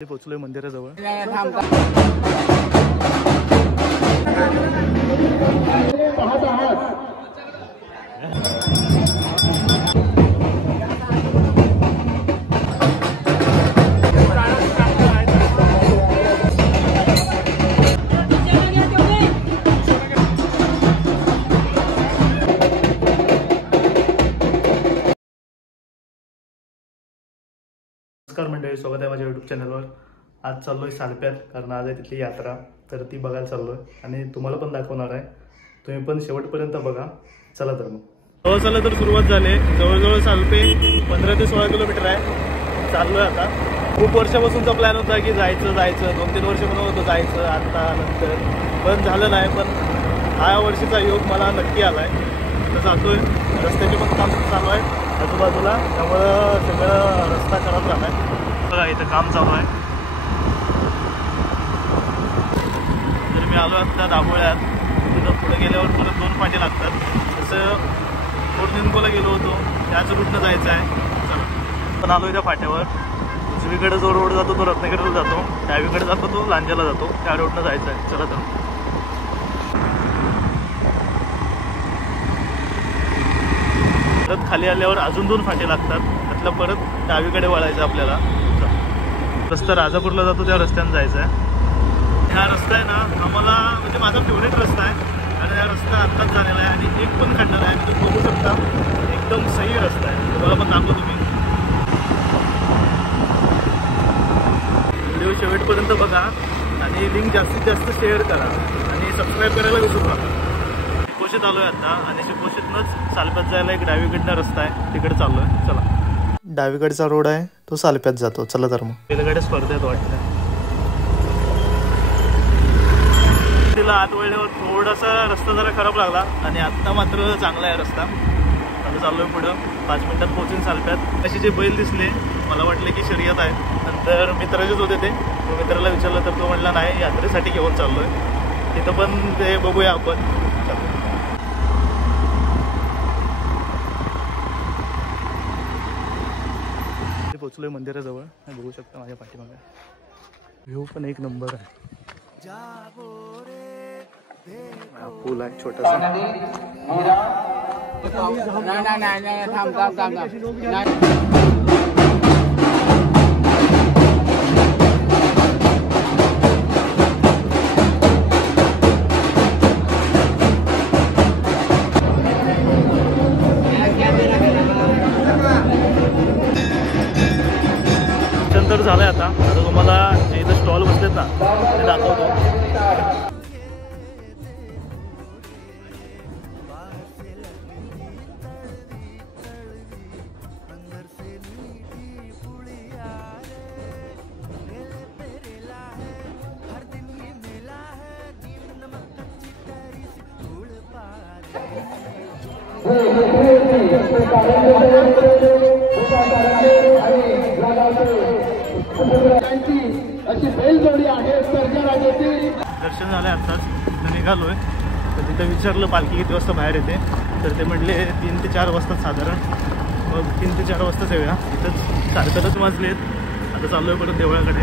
पोहोचलोय मंदिराजवळ. नमस्कार मंडळी, स्वागत आहे माझ्या यूट्यूब चॅनलवर. आज चाललोय सालप्यात, कारण आज आहे तिथली यात्रा, तर ती बघायला चाललोय आणि तुम्हाला पण दाखवणार आहे. तुम्ही पण शेवटपर्यंत बघा. चला तर मग चला तर सुरुवात झाली. जवळजवळ सालपे 15 ते 16 किलोमीटर आहे. चाललोय आता. खूप वर्षापासूनचा प्लॅन होता की जायचं 2-3 वर्ष म्हणून होतं जायचं, आता नंतर पण झालं नाही. पण हा वर्षीचा योग मला नक्की आला आहे. तर जातोय. रस्त्याचे पण काम चालू आहे आजूबाजूला, त्यामुळं सगळं रस्ता खराब झाला आहे. बघा इथं काम चालू आहे. तर मी आलो आता दाभोळ्यात. तिथं पुढे गेल्यावर परत 2 फाटे लागतात. तसं कोरनिंकोला गेलो होतो, त्याच रूटनं जायचं आहे. पण आलो त्या फाट्यावर. उजवीकडे जो रोड जातो तो रत्नागिरीला जातो, डावीकडे जातो तो लांजाला जातो. त्या रोडनं जायचं आहे. चला तर परत खाली आल्यावर अजून 2 फाटे लागतात. त्यातलं परत डावीकडे वळायचं आपल्याला. रस्ता राजापूरला जातो, त्या रस्त्याने जायचं आहे. हा रस्ता आहे ना, आम्हाला म्हणजे माझा फेवरेट रस्ता आहे. आणि हा रस्ता आत्ताच झालेला आहे आणि एक पण खड्डा नाही. तुम्ही बघू शकता, एकदम सही रस्ता आहे. तुम्हाला पण दाखवतो मी. व्हिडिओ शेवटपर्यंत बघा आणि लिंक जास्तीत जास्त शेअर करा आणि सबस्क्राईब करायला विसरू नका. शिपोशीत आलोय आता आणि शिपोशीतनंच सालप्यात जायला एक डावीकडनं रस्ता आहे, तिकडे चाललोय. चला. डावीकडचा रोड आहे तो सालप्यात जातो. चला तर मग. बैलगाड्या स्पर्धेत वाटतं. तिला आत वळल्यावर थोडासा रस्ता जरा खराब लागला आणि आत्ता मात्र चांगला आहे रस्ता. आता चाललोय पुढं. 5 मिनिटात पोहोचून सालप्यात. असे जे बैल दिसले मला वाटले की शर्यत आहे. नंतर मित्राचेच होते ते. मित्राला विचारलं तर तो म्हणला नाही, यात्रेसाठी घेऊन चाललोय. तिथं पण ते बघूया आपण. पोचलोय मंदिराजवळ. बघू शकता माझ्या पाठीमागे व्ह्यू पण एक नंबर आहे. पूल आहे छोटासा. तर झालंय आता तुम्हाला जे इथं स्टॉल बसलेत ना ते दाखवतो. दर्शन झालंय आत्ताच. तिथं निघालोय. तर तिथं विचारलं पालखी किती वाजता बाहेर येते, तर ते म्हटले 3 ते 4 वाजता साधारण. मग 3 ते 4 वाजताच येऊया. तिथंच 7:30 वाजलेत. आता चाललोय परत देवळाकडे.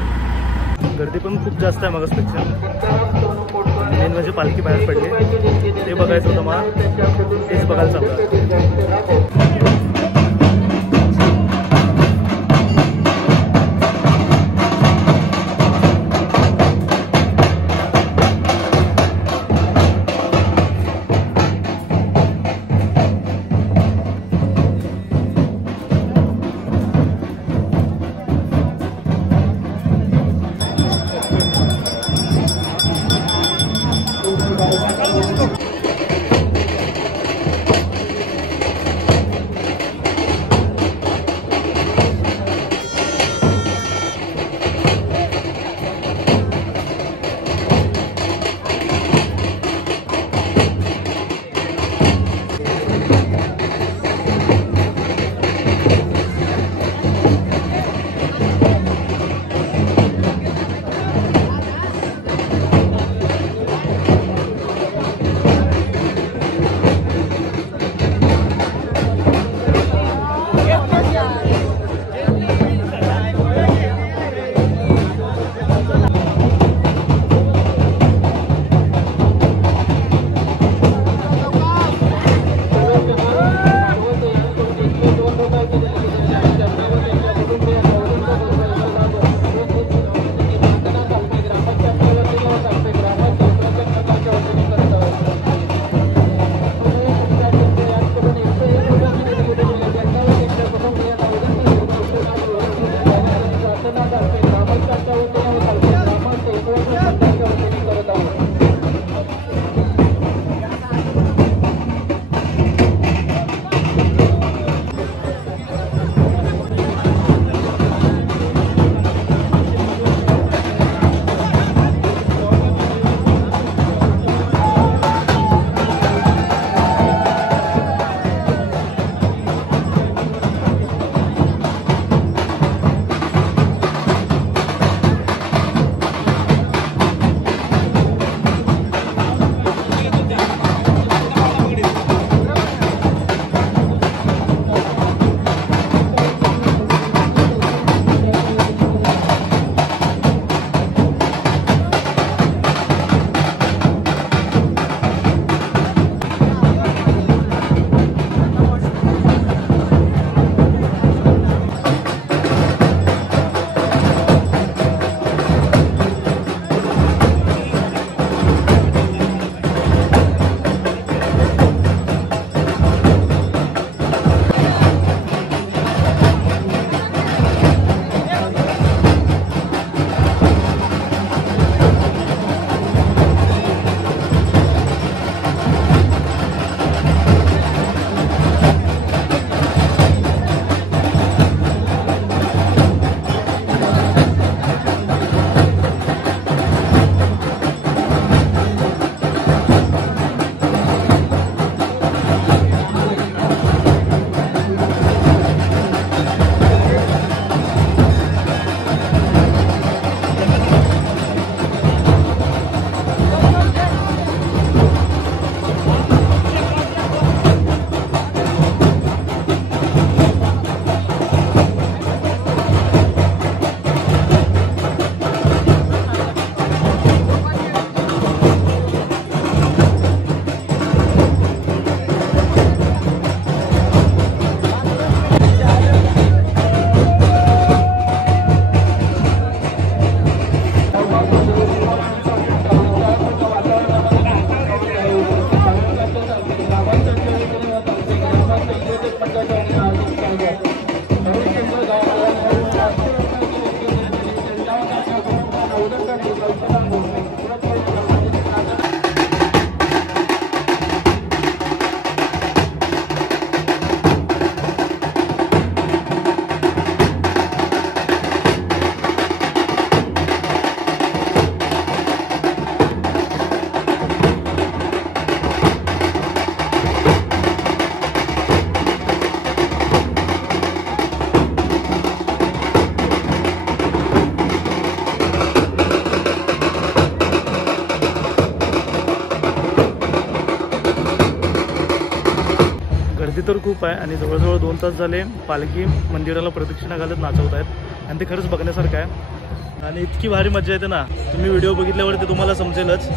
गर्दी पण खूप जास्त आहे मगासपेक्षा. मेन म्हणजे पालखी बाहेर पडली, ते बघायचं होतं मला. तेच बघायला चाललं. खूप आहे आणि जवळजवळ 2 तास झाले पालखी मंदिराला प्रदक्षिणा घालत नाचवत आहेत आणि ते खरंच बघण्यासारखं आहे आणि इतकी भारी मजा येते ना. तुम्ही व्हिडिओ बघितल्यावरती तुम्हाला समजेलच.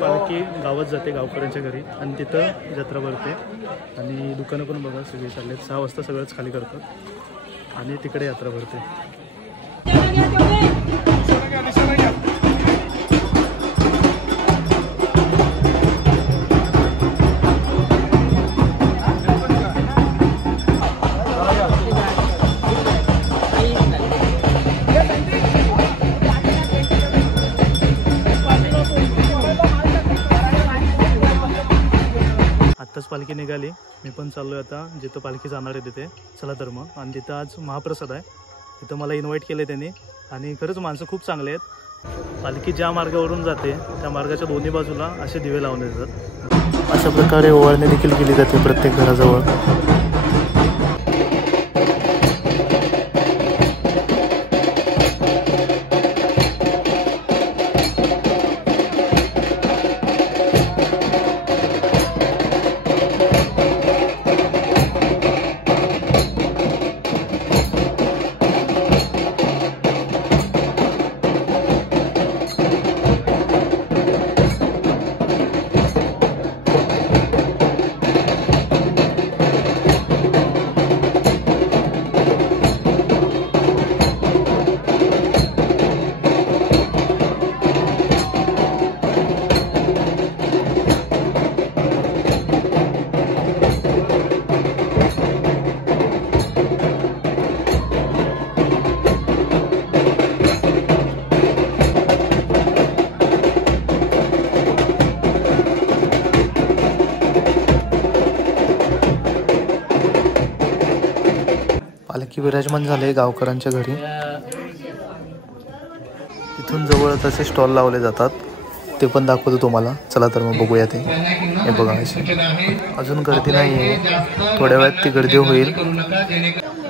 पालखी गावात जाते गावकऱ्यांच्या घरी आणि तिथं जत्रा भरते आणि दुकानं पण बघा सगळी चाललेत. 6 वाजता सगळंच खाली करतात आणि तिकडे यात्रा भरते. आत्ताच पालखी निघाली, मी पण चाललोय आता जिथं पालखी जाणार आहे तिथे. चला तर मग. आणि तिथं आज महाप्रसाद आहे, तिथं मला इन्व्हाइट केलं त्यांनी आणि खरंच माणसं खूप चांगले आहेत. पालखी ज्या मार्गावरून जाते त्या मार्गाच्या दोन्ही बाजूला असे दिवे लावले जातात. अशा प्रकारे ओवाळणी देखील केली जाते प्रत्येक घराजवळ. विराजमान झाले गावकऱ्यांच्या घरी. तिथून जवळच असे स्टॉल लावले जातात, ते पण दाखवतो तुम्हाला. चला तर मग बघूया ते. हे बघा असे अजून गर्दी नाही आहे, थोड्या वेळात ती गर्दी होईल.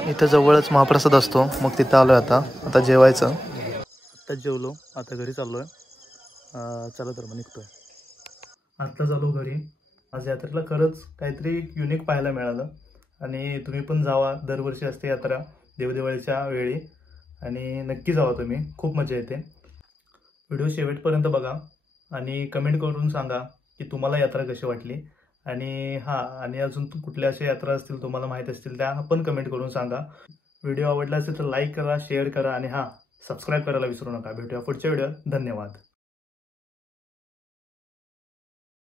इथं जवळच महाप्रसाद असतो, मग तिथं आलो आता जेवायचं. आत्ताच जेवलो, आता घरी चाललो आहे. चला तर मग निघतोय. आत्ता चालू घरी. आज यात्रेला खरंच काहीतरी युनिक पाहायला मिळालं आणि तुम्ही पण जावा. दरवर्षी असते यात्रा देवदिवाळीच्या वेळी आणि नक्की जावा तुम्ही, खूप मजा येते. व्हिडिओ शेवटपर्यंत बघा आणि कमेंट करून सांगा की तुम्हाला यात्रा कशी वाटली. आणि आणि अजून कुठल्या अशा यात्रा असतील तुम्हाला माहीत असतील त्या पण कमेंट करून सांगा. व्हिडिओ आवडला असेल तर लाईक करा, शेअर करा आणि सबस्क्राईब करायला विसरू नका. भेटूया पुढच्या व्हिडिओत. धन्यवाद.